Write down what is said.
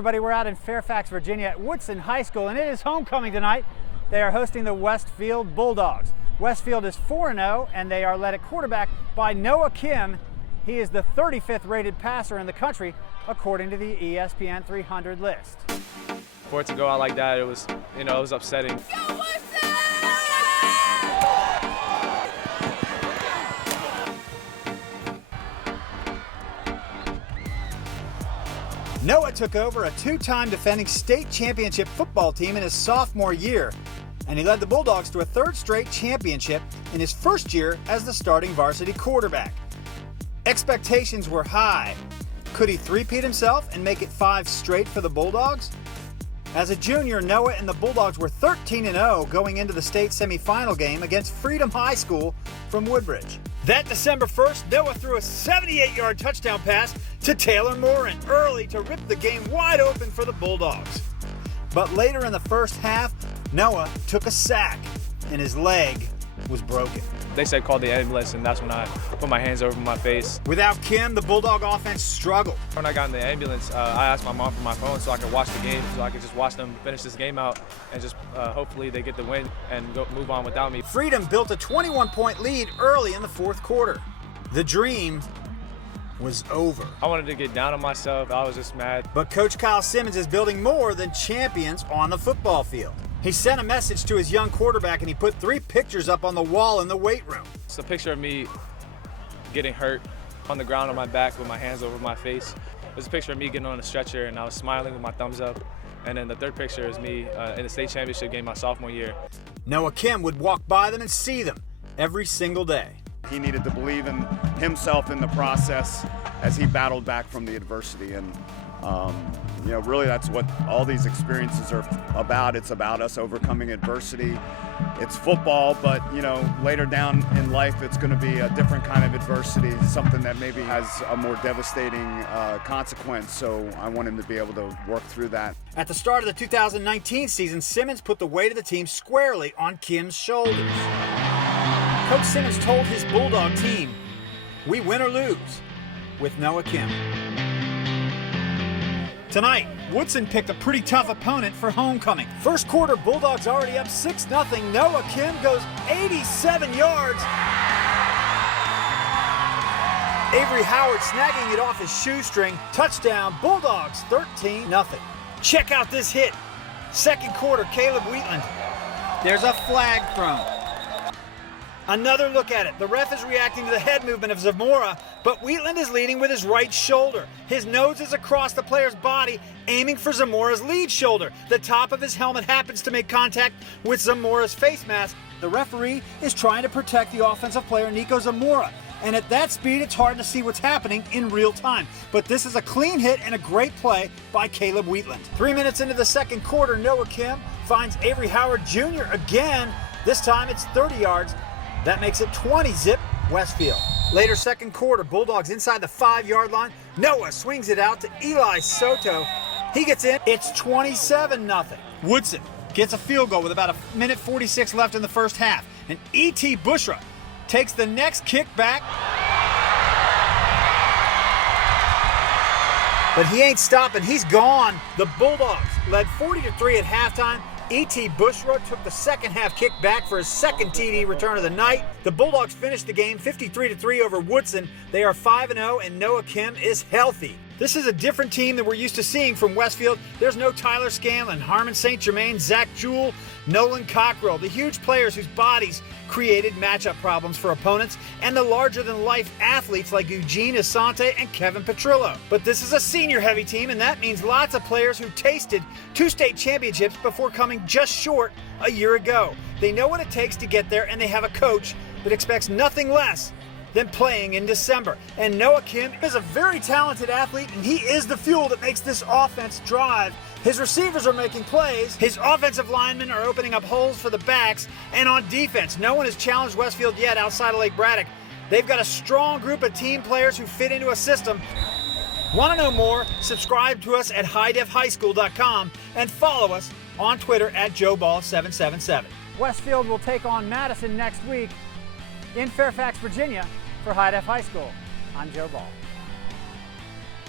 everybody, we're out in Fairfax, Virginia at Woodson High School, and it is homecoming tonight. They are hosting the Westfield Bulldogs. Westfield is 4-0, and they are led at quarterback by Noah Kim. He is the 35th rated passer in the country, according to the ESPN 300 list. For it to go out like that, it was upsetting. Go Woodson! Noah took over a two-time defending state championship football team in his sophomore year, and he led the Bulldogs to a third straight championship in his first year as the starting varsity quarterback. Expectations were high. Could he three-peat himself and make it 5 straight for the Bulldogs? As a junior, Noah and the Bulldogs were 13-0 going into the state semifinal game against Freedom High School from Woodbridge. That December 1st, Noah threw a 78-yard touchdown pass to Taylor Morin early to rip the game wide open for the Bulldogs. But later in the first half, Noah took a sack and his leg was broken. They said call the ambulance, and that's when I put my hands over my face. Without Kim, the Bulldog offense struggled. When I got in the ambulance, I asked my mom for my phone so I could watch the game, so I could just watch them finish this game out and just hopefully they get the win and move on without me. Freedom built a 21-point lead early in the fourth quarter. The dream was over. I wanted to get down on myself. I was just mad. But Coach Kyle Simmons is building more than champions on the football field. He sent a message to his young quarterback and he put 3 pictures up on the wall in the weight room. It's a picture of me getting hurt on the ground on my back with my hands over my face. There's a picture of me getting on a stretcher and I was smiling with my thumbs up. And then the third picture is me in the state championship game my sophomore year. Noah Kim would walk by them and see them every single day. He needed to believe in himself in the process as he battled back from the adversity. And really that's what all these experiences are about. It's about us overcoming adversity. It's football, but later down in life it's going to be a different kind of adversity, something that maybe has a more devastating consequence. So I want him to be able to work through that. At the start of the 2019 season, Simmons put the weight of the team squarely on Kim's shoulders. Coach Simmons told his Bulldog team, "We win or lose with Noah Kim." Tonight, Woodson picked a pretty tough opponent for homecoming. First quarter, Bulldogs already up 6-0. Noah Kim goes 87 yards. Avery Howard snagging it off his shoestring. Touchdown, Bulldogs 13-0. Check out this hit. Second quarter, Caleb Wheatland. There's a flag thrown. Another look at it. The ref is reacting to the head movement of Zamora, but Wheatland is leading with his right shoulder. His nose is across the player's body, aiming for Zamora's lead shoulder. The top of his helmet happens to make contact with Zamora's face mask. The referee is trying to protect the offensive player, Nico Zamora. And at that speed, it's hard to see what's happening in real time. But this is a clean hit and a great play by Caleb Wheatland. 3 minutes into the second quarter, Noah Kim finds Avery Howard Jr. again. This time it's 30 yards. That makes it 20-zip Westfield. Later second quarter, Bulldogs inside the 5-yard line. Noah swings it out to Eli Soto. He gets in. It's 27-0. Woodson gets a field goal with about 1:46 left in the first half. And E.T. Bushra takes the next kick back. But he ain't stopping. He's gone. The Bulldogs led 40-3 at halftime. E.T. Bushra took the second half kick back for his second TD return of the night. The Bulldogs finished the game 53-3 over Woodson. They are 5-0 and Noah Kim is healthy. This is a different team than we're used to seeing from Westfield. There's no Tyler Scanlon, Harmon St. Germain, Zach Jewell, Nolan Cockrell, the huge players whose bodies created matchup problems for opponents, and the larger-than-life athletes like Eugene Asante and Kevin Petrillo. But this is a senior-heavy team, and that means lots of players who tasted 2 state championships before coming just short a year ago. They know what it takes to get there, and they have a coach that expects nothing less than playing in December. And Noah Kim is a very talented athlete, and he is the fuel that makes this offense drive. His receivers are making plays, his offensive linemen are opening up holes for the backs, and on defense, no one has challenged Westfield yet outside of Lake Braddock. They've got a strong group of team players who fit into a system. Want to know more? Subscribe to us at highdefhighschool.com and follow us on Twitter at JoeBall777. Westfield will take on Madison next week in Fairfax, Virginia for High Def High School. I'm Joe Ball.